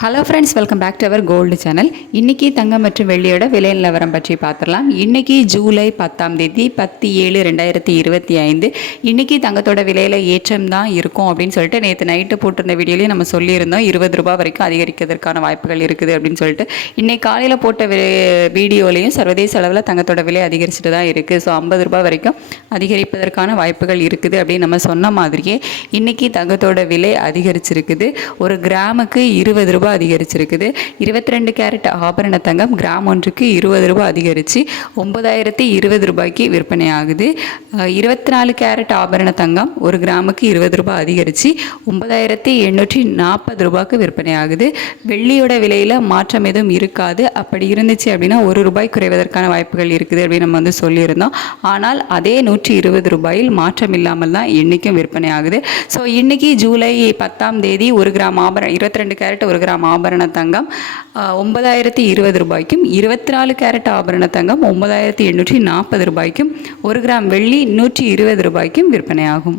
Hello friends, welcome back to our gold channel. இன்றைக்கி தங்கம் மற்றும் வெள்ளியோட விலை நிலவரம் பற்றி பார்த்துடலாம். இன்றைக்கி ஜூலை 10 10/7/2025. இன்றைக்கி தங்கத்தோட விலையில் ஏற்றம் தான் இருக்கும் அப்படின்னு சொல்லிட்டு நேற்று நைட்டு போட்டிருந்த வீடியோலையும் நம்ம சொல்லியிருந்தோம். 20 ரூபா வரைக்கும் அதிகரிக்கிறதுக்கான வாய்ப்புகள் இருக்குது அப்படின்னு சொல்லிட்டு. இன்றைக்கி காலையில் போட்ட வீடியோலையும் சர்வதேச அளவில் தங்கத்தோட விலை அதிகரிச்சுட்டு தான் இருக்குது. ஸோ 50 ரூபா வரைக்கும் அதிகரிப்பதற்கான வாய்ப்புகள் இருக்குது அப்படின்னு நம்ம சொன்ன மாதிரியே இன்றைக்கி தங்கத்தோட விலை அதிகரிச்சிருக்குது. ஒரு கிராமுக்கு 20 ரூபா அதிகரிச்சிருக்குது. 22 கேரட் ஆபரண தங்கம் கிராம் ஒன்றுக்கு 20 ரூபாய் அதிகரித்து 9020 ரூபாய்க்கு விற்பனை ஆகுது. 24 கேரட் ஆபரண தங்கம் ஒரு கிராமுக்கு 20 ரூபாய் அதிகரித்து 9840 ரூபாய்க்கு விற்பனை ஆகுது. வெள்ளியோட விலையில் மாற்றம் எதுவும் இருக்காது. அப்படி இருந்துச்சு அப்படின்னா 1 ரூபாய் குறைவதற்கான வாய்ப்புகள் இருக்குது அப்படின்னு நம்ம சொல்லியிருந்தோம். ஆனால் அதே 120 ரூபாயில் மாற்றம் இல்லாமல் தான் இன்றைக்கும் விற்பனை ஆகுது. ஸோ இன்றைக்கி ஜூலை 10 ஒரு கிராம் 22 கேரட் ஒரு கிராம் ஆபரண தங்கம் 9020 ரூபாய்க்கும், 24 கேரட் ஆபரண தங்கம் 9840 ரூபாய்க்கும், ஒரு கிராம் வெள்ளி 120 ரூபாய்க்கும் விற்பனை ஆகும்.